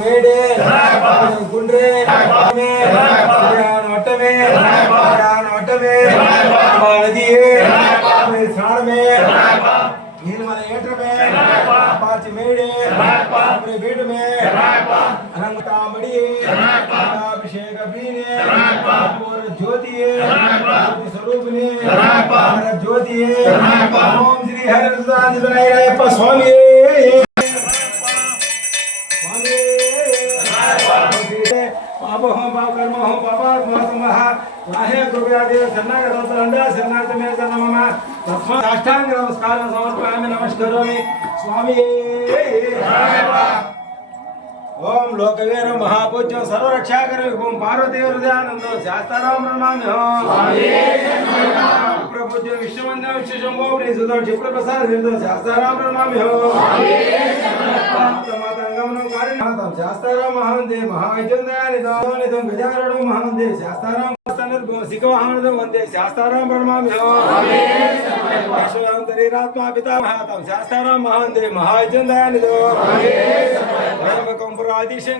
மேடு குன்று வட்டமே வட்டமே நதியே சாணமே நீலமலை ஏற்றமே பாச்சி மேடு வீடுமே ரங்கமடியே அபிஷேக பீனே ஒரு ஜோதியே ஸ்வரூபினே ஜோதியே ஓம் ஸ்ரீ హరిదాయప్ప స్వామి. పాపహం పాపకర్మహం పాపాత్మాత్మః వాహే కృపయాదేవ శరణాగతండ శరణార్థమే నమమ తస్మ సాష్టాంగ నమస్కారం సమర్పయామి నమస్కరోమి. స్వామి. ఓం లోకవీర మహాపూజ్యం సర్వరక్షాకర ఓం పార్వతీ హృదయానందో. శాస్త్రారాం నమామి ప్రపూజ్యం విశ్వమందిర విశేషం ఓం శ్రీ సుధం క్షిప్రప్రసాద్ శాస్త్రారాం నమామి మాత ప్రణామ్యం మాతంగమనం కారణం శాస్త్రాం మహాందే మహావైద్యం దయానిధం నిధం గజారణం మహాందే శాస్త్రాం శిఖవాహనదం వందే శాస్త్రాం ప్రణామ్యం విశ్వాంతరీరాత్మా పితామహాతం శాస్త్రాం మహాందే మహావైద్యం దయానిధం కంపురాదిశం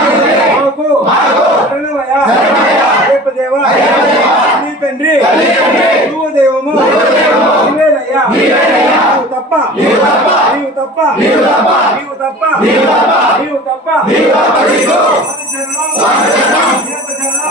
నువ్వు దేవము నీవేనయ్యా నీవు తప్ప. నీవు తప్ప. నీవు తప్ప. నీవు తప్ప. స్వామి శరణం అయ్యప్ప శరణం